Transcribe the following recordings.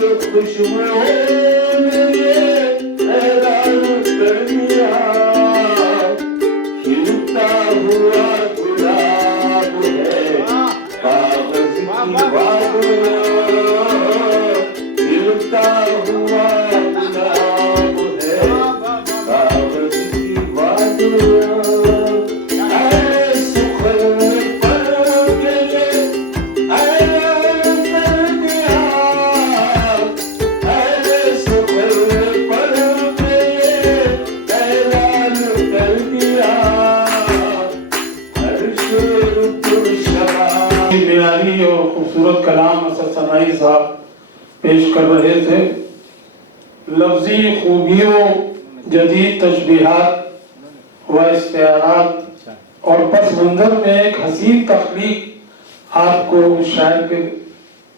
کے خوشبو نے اعلان کر دیا کھلتا ہوا گلاب ہے کاغذ کی وادیاں کھلتا ہوا گلاب ہے کاغذ کی وادیاں اے سخن پر گئے اعلان کر دیا اے سخن پر گئے اعلان کر دیا ہر شعر پر شباب معیاری اور خوبصورت کلام اسد ثنائی صاحب پیش کر رہے تھے. لفظی خوبیوں، جدید تشبیہات و استعارات اور پس منظر میں ایک حسین تخلیق آپ کو شاعر کے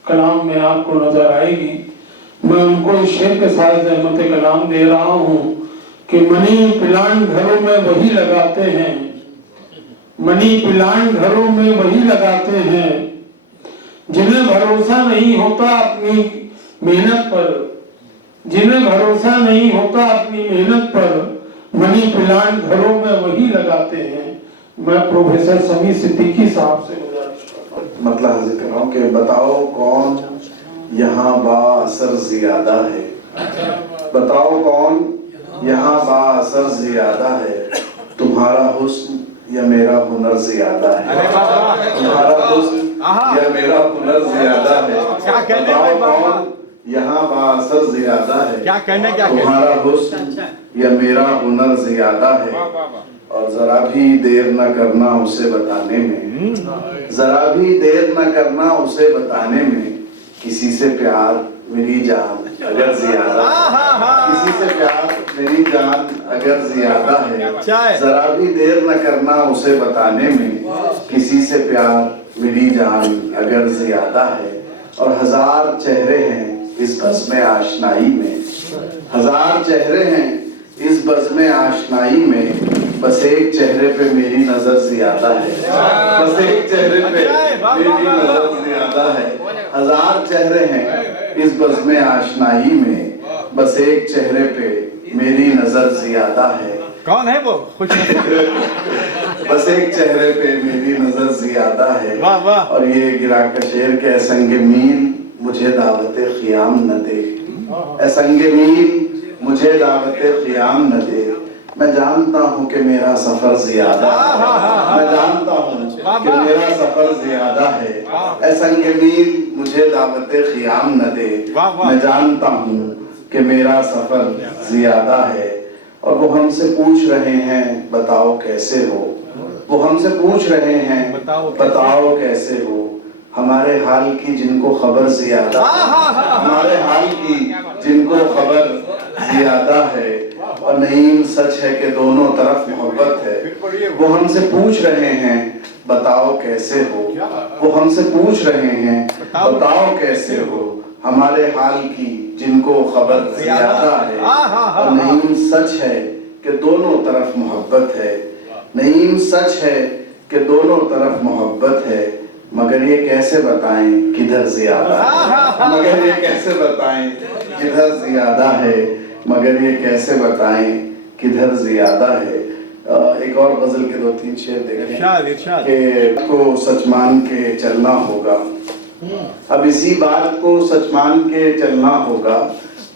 کلام میں آپ کو نظر آئے گی. میں ان کو اس شعر کے ساتھ زحمت کلام دے رہا ہوں کہ منی پلانٹ گھروں میں وہی لگاتے ہیں، منی پلانٹ گھروں میں وہی لگاتے ہیں جنہیں بھروسہ نہیں ہوتا اپنی محنت پر، جنہیں بھروسہ نہیں ہوتا اپنی محنت پر منی پلانٹ گھروں میں وہی لگاتے ہیں. میں پروفیسر سمیع صدیقی صاحب سے گزارش کرتا ہوں. مطلع حاضر کراؤں کہ بتاؤ کون یہاں با اثر زیادہ ہے، بتاؤ کون یہاں با اثر زیادہ ہے، تمہارا حسن یا میرا ہنر زیادہ ہے، تمہارا حسن یا میرا ہنر زیادہ ہے، بتاؤ کون یہاں با اثر زیادہ ہے، تمہارا حسن یا میرا ہنر زیادہ ہے. اور ذرا بھی دیر نہ کرنا اسے بتانے میں، ذرا بھی دیر نہ کرنا اسے بتانے میں، کسی سے پیار میری جان اگر زیادہ ہے، کسی سے پیار میری جان اگر زیادہ ہے، ذرا بھی دیر نہ کرنا اسے بتانے میں، کسی سے پیار میری جان اگر زیادہ ہے. اور ہزار چہرے ہیں اس بزم آشنائی میں، ہزار چہرے ہیں اس بزم آشنائی میں، بس ایک چہرے پہ میری نظر زیادہ ہے، بس ایک چہرے پہ میری نظر زیادہ ہے. ہزار چہرے ہیں اس بزم آشنائی میں، بس ایک چہرے پہ میری نظر زیادہ ہے. کون ہے وہ؟ بس ایک چہرے پہ میری نظر زیادہ ہے. واہ واہ. اور یہ گرا کا شعر کہ اے سنگ میل مجھے دعوت خیام نہ دے، اے سنگ میل مجھے دعوت خیام نہ دے، میں جانتا ہوں کہ میرا سفر زیادہ ہے، میں جانتا ہوں کہ میرا سفر زیادہ ہے. اے سنگ میل مجھے دعوت خیام نہ دے، میں جانتا ہوں کہ میرا سفر زیادہ ہے. اور وہ ہم سے پوچھ رہے ہیں بتاؤ کیسے ہو، وہ ہم سے پوچھ رہے ہیں بتاؤ کیسے ہو، ہمارے حال کی جن کو خبر زیادہ ہے، ہمارے حال کی جن کو خبر زیادہ ہے. اور نعیم سچ ہے کہ دونوں طرف محبت ہے. وہ ہم سے پوچھ رہے ہیں بتاؤ کیسے ہو، وہ ہم سے پوچھ رہے ہیں بتاؤ کیسے ہو، ہمارے حال کی جن کو خبر زیادہ ہے. اور نعیم سچ ہے کہ دونوں طرف محبت ہے، نعیم سچ ہے کہ دونوں طرف محبت ہے، مگر یہ کیسے بتائیں کدھر زیادہ ہے، مگر یہ کیسے بتائیں کدھر زیادہ ہے، مگر یہ کیسے بتائیں کدھر زیادہ ہے. ایک اور غزل کے 2-3 شعر دیکھیں کہ کو سچ مان کے چلنا ہوگا، اب اسی بات کو سچ مان کے چلنا ہوگا،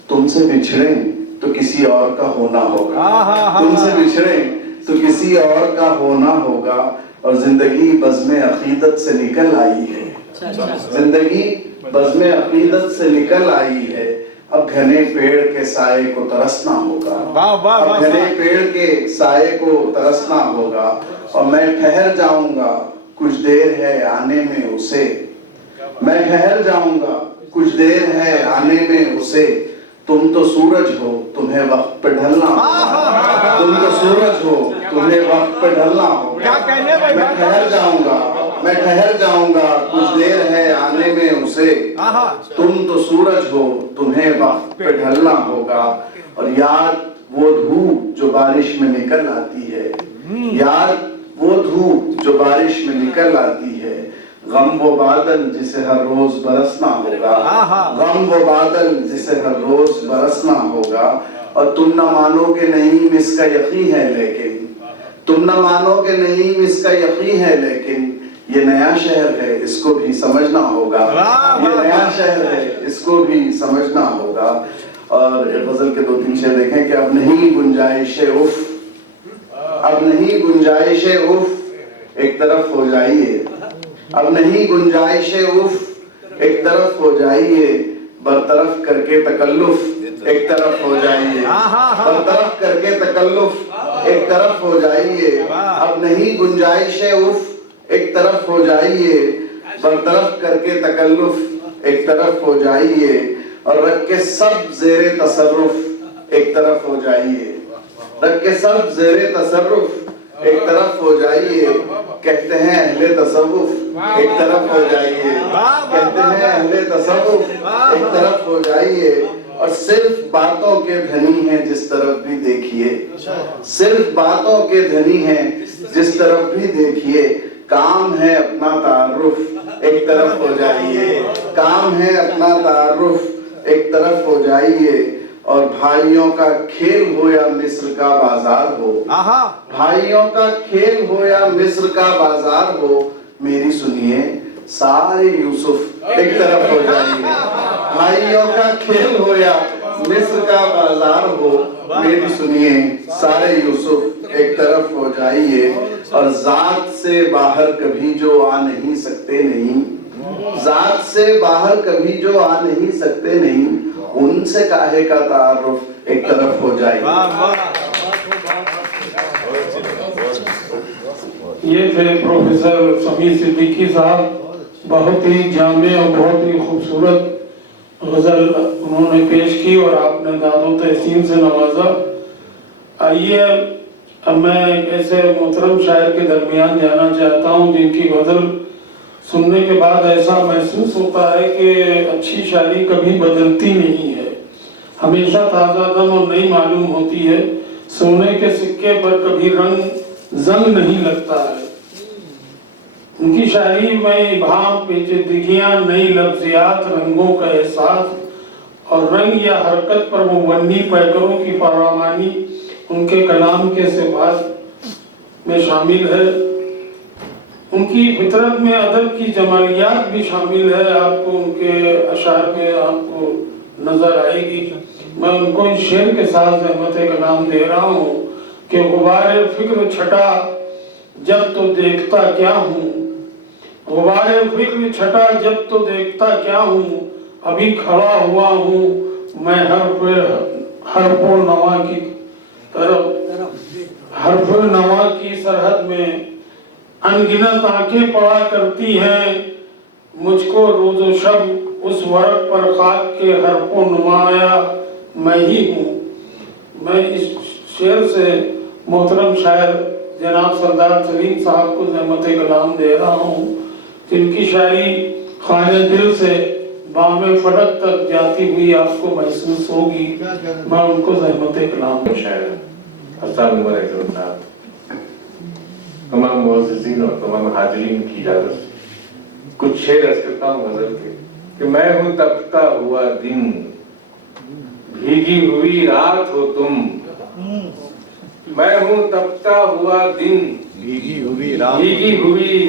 تم سے بچھڑیں تو کسی اور کا ہونا ہوگا، تم سے بچھڑیں تو کسی اور کا ہونا ہوگا. اور زندگی بزم عقیدت سے نکل آئی ہے، زندگی بزم عقیدت سے نکل آئی ہے، اب گھنے پیڑ کے سائے کو ترسنا ہوگا، اب گھنے پیڑ کے سائے کو ترسنا ہوگا. اور میں ٹھہر جاؤں گا کچھ دیر ہے آنے میں اسے، میں ٹھہر جاؤں گا کچھ دیر ہے آنے میں اسے، تم تو سورج ہو تمہیں وقت پہ ڈھلنا ہوگا، تم تو سورج ہو تمہیں وقت پہ ڈھلنا ہوگا. میں ٹھہر جاؤں گا، میں ٹھہر جاؤں گا کچھ دیر ہے آنے میں اسے، تم تو سورج ہو تمہیں وقت پہ ڈھلنا ہوگا. اور یاد وہ دھوپ جو بارش میں نکل آتی ہے، یاد وہ دھوپ جو بارش میں نکل آتی ہے، غم وہ بادل جسے ہر روز برسنا ہوگا، غم وہ بادل جسے ہر روز برسنا ہوگا، اور تم نہ مانو کہ نعیم اس کا یقین ہے لیکن، تم نہ مانو کہ نعیم اس کا یقین ہے لیکن یہ نیا شہر ہے اس کو بھی سمجھنا ہوگا، یہ نیا شہر ہے اس کو بھی سمجھنا ہوگا۔ اور غزل کے 2-3 شعر دیکھیں کہ اب نہیں گنجائش اف، اب نہیں گنجائش اف ایک طرف ہو جائیے، اب نہیں گنجائش اف ایک طرف ہو جائیے، برطرف کر کے تکلف ایک طرف ہو جائیے، برطرف کر کے تکلف ایک طرف ہو جائیے، اب نہیں گنجائش اف ایک طرف ہو جائیے، برطرف کر کے تکلف ایک طرف ہو جائیے، اور رکھ کے سب زیر تصرف ایک طرف ہو جائیے، رکھ کے سب زیر تصرف ایک طرف ہو جائیے، کہتے ہیں اہل تصوف ایک طرف ہو جائیے، کہتے ہیں اہل تصوف ایک طرف ہو جائیے، اور صرف باتوں کے دھنی ہیں جس طرف بھی دیکھیے، صرف باتوں کے دھنی ہیں جس طرف بھی دیکھیے، کام ہے اپنا تعارف ایک طرف ہو جائیے، کام ہے اپنا تعارف ایک طرف ہو جائیے، اور بھائیوں کا کھیل ہو یا مصر کا بازار ہو، بھائیوں کا کھیل ہو یا مصر کا بازار ہو، میری سنیے سارے یوسف ایک طرف ہو جائیے، بھائیوں کا کھیل ہو یا مصر کا بازار ہو، میری سنیے سارے یوسف ایک طرف ہو جائیے، اور ذات سے باہر کبھی جو آ نہیں سکتے نہیں، ذات سے باہر کبھی جو آ نہیں سکتے نہیں، ان سے کاہے کا تعارف ایک طرف ہو جائے۔ یہ تھے پروفیسر سمیع صدیقی صاحب، بہت ہی جامع اور بہت ہی خوبصورت غزل انہوں نے پیش کی اور آپ نے داد و تحسین سے نوازا۔ آئیے اب میں ایک ایسے محترم شاعر کے درمیان جانا چاہتا ہوں جن کی غزل سننے کے بعد ایسا محسوس ہوتا ہے کہ اچھی شاعری کبھی بدلتی نہیں ہے، ہمیشہ تازہ دم اور نئی معلوم ہوتی ہے، سونے کے سکے پر کبھی رنگ زنگ نہیں لگتا ہے۔ ان کی شاعری میں ابہام، پیچیدگیاں، نئی لفظیات، رنگوں کا احساس اور رنگ یا حرکت پر مبنی پیکروں کی فراوانی ان کے کلام کے صفات میں شامل ہے۔ ان کی فطرت میں ادب کی جمالیات بھی شامل ہے، آپ کو ان کے اشعار میں آپ کو نظر آئے گی۔ میں ان کو اس شعر کے ساتھ زحمت کلام دے رہا ہوں کہ غبار فکر چھٹا جب تو دیکھتا کیا ہوں، غبار فکر چھٹا جب تو دیکھتا کیا ہوں، ابھی کھڑا ہوا ہوں میں حرف و نوا کی طرف، حرف و نوا کی سرحد میں انگنت آنکھیں پڑا کرتی ہیں مجھ کو روز و شب، اس ورق پر خاک کے حرف و نمایا میں ہی ہوں۔ میں اس شعر سے محترم شاعر جناب سردار سلیم صاحب کو زحمت کلام دے رہا ہوں، جن کی شاعری خانہ دل سے بام فلک تک جاتی ہوئی آپ کو محسوس ہوگی۔ میں ان کو زحمت کلام شاعر السلام علیکم صاحب، تمام معززین اور تمام حاضرین کی اجازت سے کچھ شعر عرض کرتا ہوں غزل کے کہ میں ہوں تپتا ہوا دن، بھیگی ہوئی رات ہو تم، میں ہوں تپتا ہوا دن، بھیگی ہوئی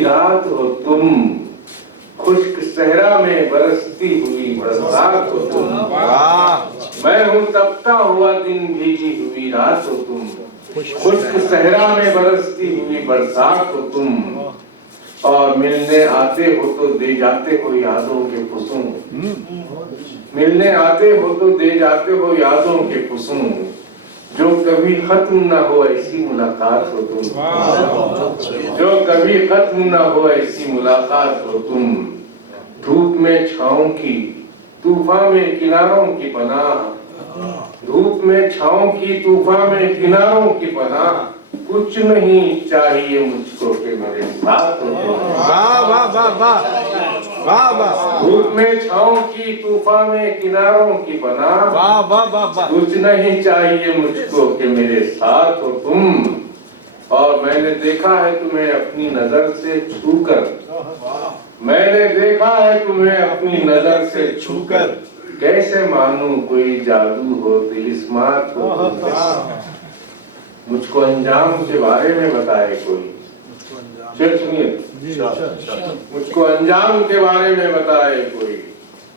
رات ہو تم، خشک صحرا میں برستی ہوئی برسات ہو تم، میں ہوں تپتا ہوا دن، بھیگی ہوئی رات ہو تم، خشک صحرا میں برستی ہوئی برسات ہو تم، اور ملنے آتے ہو تو دے جاتے ہو یادوں کے فسوں، ملنے آتے ہو تو دے جاتے ہو یادوں کے فسوں، جو کبھی ختم نہ ہو ایسی ملاقات ہو تم، جو کبھی ختم نہ ہو ایسی ملاقات ہو تم، دھوپ میں چھاؤں کی طوفان میں کناروں کی پناہ، دھوپ میں چھاؤں کی طوفان میں کناروں کی پناہ، کچھ نہیں چاہیے مجھ کو کہ میرے ساتھ ہو تم، دھوپ میں چھاؤں کی طوفان میں کناروں کی پناہ، کچھ نہیں چاہیے مجھ کو کہ میرے ساتھ ہو تم، اور میں نے دیکھا ہے تمہیں اپنی نظر سے چھو کر، میں نے دیکھا ہے تمہیں اپنی نظر سے چھو کر، کیسے مانوں کوئی جادو ہو طلسمات ہو تم میں۔ مجھ کو انجام کے بارے میں بتائے کوئی، شعر سنیے، مجھ کو انجام کے بارے میں بتائے کوئی،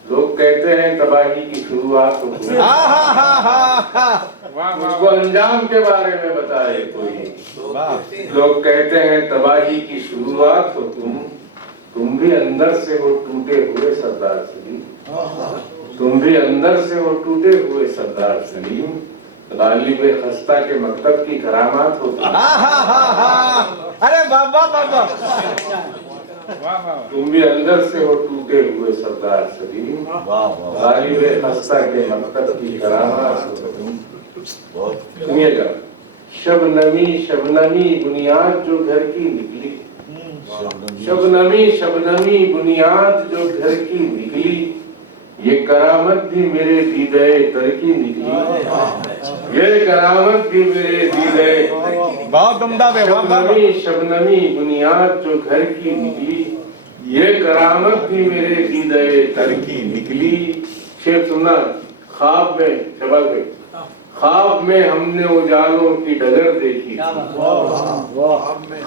لوگ کہتے ہیں تباہی کی شروعات ہو تم، مجھ کو انجام کے بارے میں بتائے کوئی، لوگ کہتے ہیں تباہی کی شروعات ہو تم بھی اندر سے ہو ٹوٹے ہوئے سردار سلیم، تم بھی اندر سے ہو ٹوٹے ہوئے سردار سلیم، غالب خستہ کے مکتب کی کرامات ہو تم، ارے بابا بابا، تم بھی اندر سے ہو ٹوٹے ہوئے سردار سلیم، غالب خستہ کے مکتب کی کرامات ہو تم۔ سنیے گا، شبنمی شبنمی بنیاد جو گھر کی نکلی، شبنمی شبنمی بنیاد جو گھر کی نکلی، یہ کرامت بھی میرے دیدے تر کی نکلی، یہ کرامت بھی میرے دیدے، بہت عمدہ بے شبنمی شبنمی بنیاد جو گھر کی نکلی، یہ کرامت بھی میرے دیدے تر کی نکلی۔ شعر سننا، خواب میں شباب میں، خواب میں ہم نے اجالوں کی ڈگر دیکھی تھی،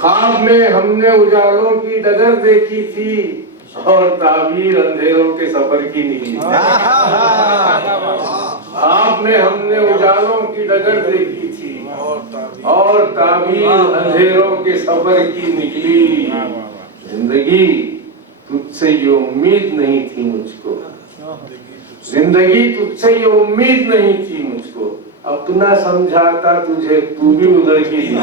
خواب میں ہم نے اجالوں کی ڈگر دیکھی تھی، اور تعبیر اندھیروں کے سفر کی نکلی، خواب میں ہم نے اجالوں کی ڈگر دیکھی تھی، اور تعبیر اندھیروں کے سفر کی نکلی۔ زندگی تجھ سے یہ امید نہیں تھی مجھ کو، زندگی تجھ سے یہ امید نہیں تھی مجھ کو، اپنا سمجھاتا تجھے تو بھی ادھر کی نکلی،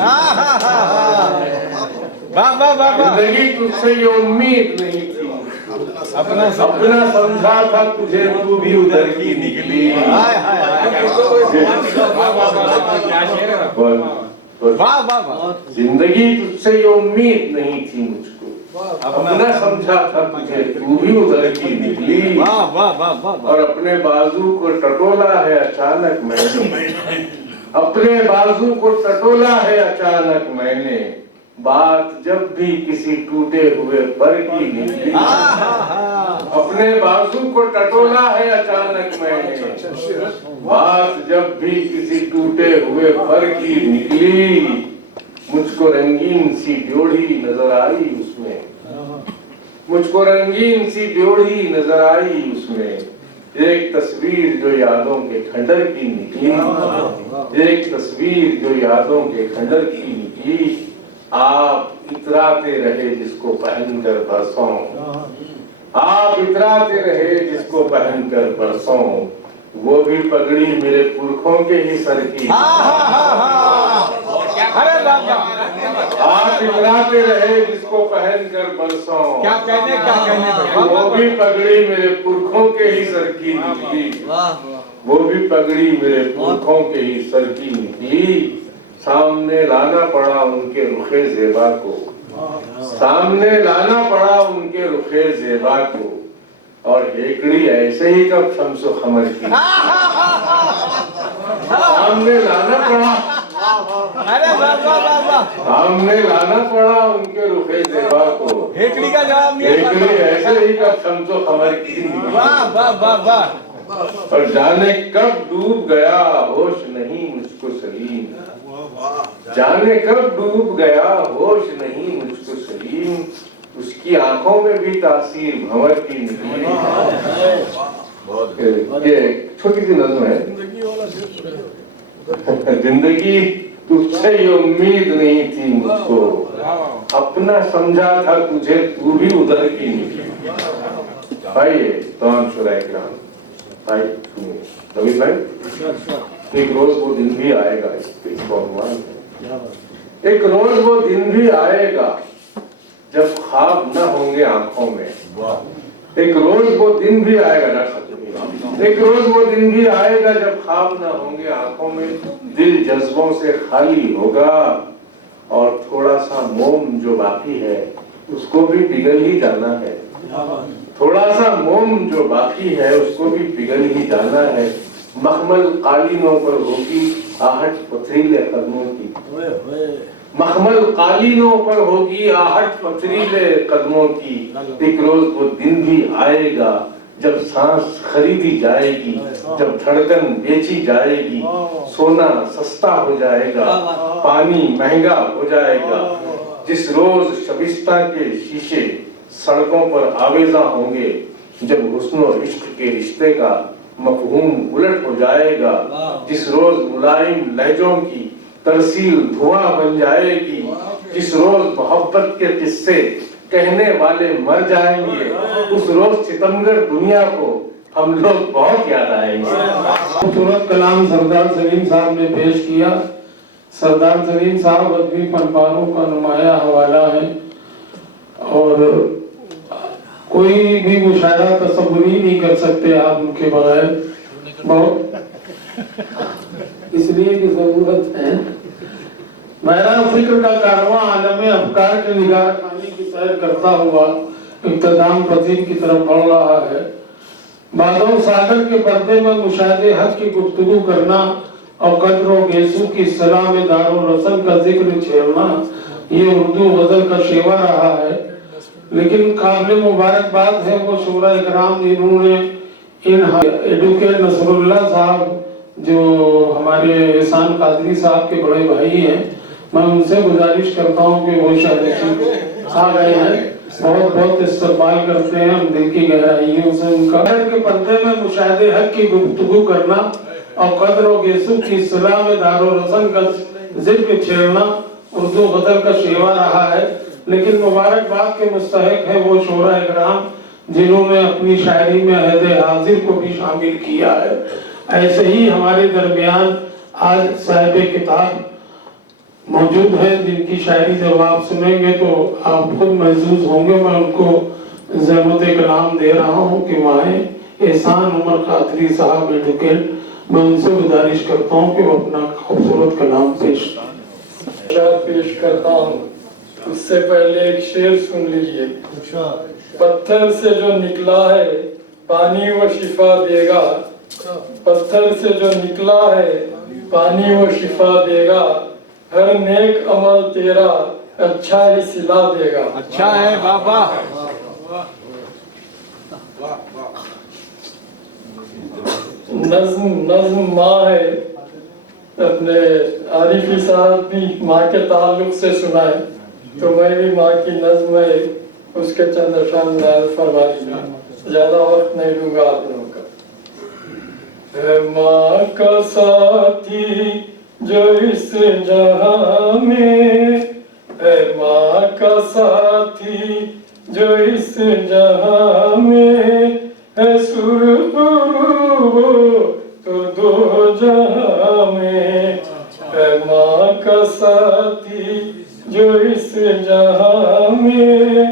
زندگی تجھ سے یہ امید نہیں تھی مجھ کو، اپنا سمجھا تھا تجھے تو بھی ادھر کی نکلی۔ زندگی تجھ سے یہ امید نہیں تھی مجھ کو، اپنا سمجھا تھا تجھے تو بھی ادھر کی نکلی، اور اپنے بازو کو ٹٹولا ہے اچانک میں نے، اپنے بازو کو ٹٹولا ہے اچانک میں نے، بات جب بھی کسی ٹوٹے ہوئے پر کی نکلی، اپنے بازو کو ٹٹولا ہے اچانک میں نے، بات جب بھی کسی ٹوٹے ہوئے پر کی نکلی، مجھ کو رنگین سی ڈیوڑھی نظر آئی اس میں، مجھ کو رنگین سی ڈیوڑھی نظر آئی اس میں، ایک تصویر جو یادوں کے کھنڈر کی نکلی، ایک تصویر جو یادوں کے کھنڈر کی نکلی، آپ اتراتے رہے جس کو پہن کر برسوں، آپ اتراتے رہے جس کو پہن کر برسوں، وہ بھی پگڑی میرے پرکھوں کے ہی سر کی، آپ اتراتے رہے جس کو پہن کر برسوں، وہ بھی پگڑی میرے پرکھوں کے ہی سر کی نکلی، وہ بھی پگڑی میرے پرکھوں کے ہی سر کی نکلی، سامنے لانا پڑا ان کے رخ زیبا کو، سامنے لانا پڑا ان کے رخ زیبا کو، اور ہیکڑی ایسے ہی کب شمس و قمر کی، سامنے لانا پڑا، سامنے لانا پڑا ان کے رخ زیبا کو، ہیکڑی کا جواب نہیں ہے، ہیکڑی ایسے ہی کب شمس و قمر کی، اور جانے کب ڈوب گیا ہوش نہیں مجھ کو سلیم، جانے کب ڈوب گیا ہوش نہیں مجھ کو سلیم، اس کی آنکھوں میں بھی تاثیر بھنور کی نکلی۔ یہ چھوٹی سی نظم ہے، زندگی تجھ سے یہ امید نہیں تھی مجھ کو، اپنا سمجھا تھا تجھے تو بھی ادھر کی نکلی۔ بھائی تمام شرائع کرام، بھائی نوید بھائی، ایک روز وہ دن بھی آئے گا، اس کو عنوان ہے، ایک روز وہ دن بھی آئے گا جب خواب نہ ہوں گے آنکھوں میں، ایک روز وہ دن بھی آئے گا، ایک روز وہ دن بھی آئے گا جب خواب نہ ہوں گے آنکھوں میں، دل جذبوں سے خالی ہوگا، اور تھوڑا سا موم جو باقی ہے اس کو بھی پگھل ہی جانا ہے، تھوڑا سا موم جو باقی ہے اس کو بھی پگھل ہی جانا ہے، مخمل قالینوں پر ہوگی آہٹ پتھریلے قدموں کی، مخمل قالینوں پر ہوگی آہٹ پتھریلے قدموں کی، ایک روز وہ دن بھی آئے گا جب سانس خریدی جائے گی، جب دھڑکن بیچی جائے گی، سونا سستا ہو جائے گا، پانی مہنگا ہو جائے گا، جس روز شبستہ کے شیشے سڑکوں پر آویزاں ہوں گے، جب حسن و عشق کے رشتے کا مفہوم الٹ ہو جائے گا، جس روز ملائم لہجوں کی ترسیل دھواں بن جائے گی، جس روز محبت کے قصے کہنے والے مر جائیں گے، اس روز ستمگر دنیا کو ہم لوگ بہت یاد آئیں گے۔ خوبصورت کلام سردار سلیم صاحب نے پیش کیا۔ سردار سلیم صاحب ادبی فنکاروں کا نمایاں حوالہ ہے، اور کوئی بھی مشاعرہ تصور ہی نہیں کر سکتے آپ ان کے بغیر، بہت اس لیے کہ ضرورت ہے۔ میرا فکر کا کارواں عالم افکار کے نگاہ خانی کی سیر کرتا ہوا اختتام پذیر کی طرف بڑھ رہا ہے۔ بادو ساگر کے پردے میں مشاہدے حق کی گفتگو کرنا اور قدر و گیسو کی اصطلاح میں دار و رسل کا ذکر چھیڑنا، یہ اردو غزل کا شیوا رہا ہے۔ لیکن قابل مبارکباد ہے وہ شورا اکرام جنہوں نے ایڈوکیٹ نصر اللہ صاحب جو ہمارے احسان قادری صاحب کے بڑے بھائی ہیں، میں ان سے گزارش کرتا ہوں کہ وہ شاید آ گئے ہیں، بہت بہت استقبال کرتے ہیں ہم دل کی گہرائیوں سے ان کا۔ کے پردے میں مشاہدے حق کی گفتگو کرنا اور قدر و گیسو کی اصطلاح میں دار و رسن کا ذکر چھیڑنا اردو غزل کا شیوا رہا ہے۔ لیکن مبارکباد کے مستحق ہے وہ شورا اکرام جنہوں نے اپنی شاعری میں عہد حاضر کو بھی شامل کیا ہے۔ ایسے ہی ہمارے درمیان آج صاحب کتاب موجود ہیں جن کی شاعری جب آپ سنیں گے تو آپ خود محظوظ ہوں گے۔ میں ان کو زحمت کلام دے رہا ہوں کہ وہ آئیں۔ احسان عمر قادری صاحب ایڈوکیٹ، میں ان سے گزارش کرتا ہوں کہ وہ اپنا خوبصورت کلام پیش کرتا ہوں۔ اس سے پہلے ایک شعر سن لیجئے۔ پتھر سے جو نکلا ہے پانی وہ شفا دے گا، پتھر سے جو نکلا ہے پانی وہ شفا دے گا، ہر نیک عمل تیرا اچھا ہی صلہ دے گا۔ اچھا ہے بابا۔ نظم ماں ہے، اپنے عارفی صاحب بھی ماں کے تعلق سے سنائے، تو میں بھی ماں کی نظم ہے اس کے چند اشعار بیان فرما لیجیے، زیادہ وقت نہیں لوں گا آپ لوگوں کا۔ اے ماں کا ساتھی جو اس جہاں میں، اے ماں کا ساتھی جو اس جہاں میں، ہے سرخ رو تو دو جہاں میں، اے ماں کا ساتھی جو اس جہاں میں،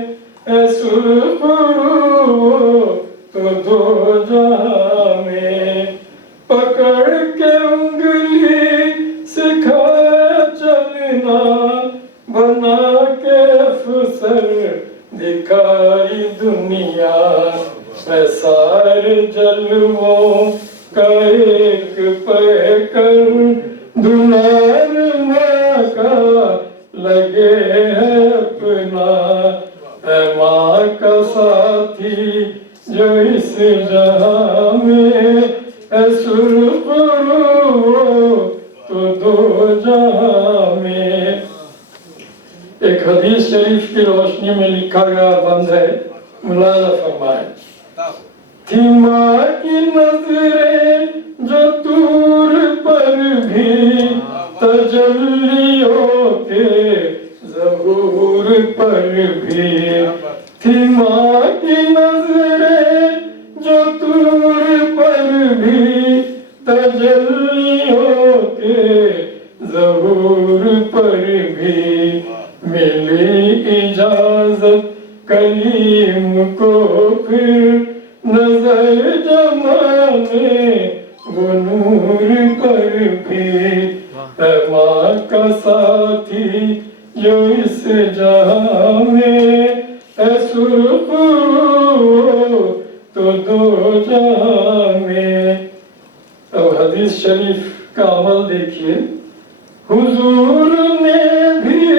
اے سرخ رو تو دو جہاں میں، پکڑ کے انگلی سکھایا چلنا، بنا کے افسر دکھائی دنیا، میں سارے جلووں کا ایک پیکر، دلہر ماں کا لگے ہے اپنا، اے ماں کا ساتھی جو اس جہاں میں، اے سرخ رو تو دو جہاں میں۔ ایک حدیث شریف کی روشنی میں لکھا گیا بند ہے، ملاحظہ فرمائیں۔ تھی ماں کی نظریں جو طور پر بھی، تجلیوں کے ظہور پر بھی، تھی ماں کی نظریں جو طور پر بھی، تجلیوں کے ظہور پر بھی، ملی اجازت کلیم کو پھر نظر جمانے وہ نور پر بھی، اے ماں کا ساتھی جو اس جہاں میں، اے سرخ رو تو دو جہاں میں۔ اب حدیث شریف کا عمل دیکھیے۔ حضور نے بھی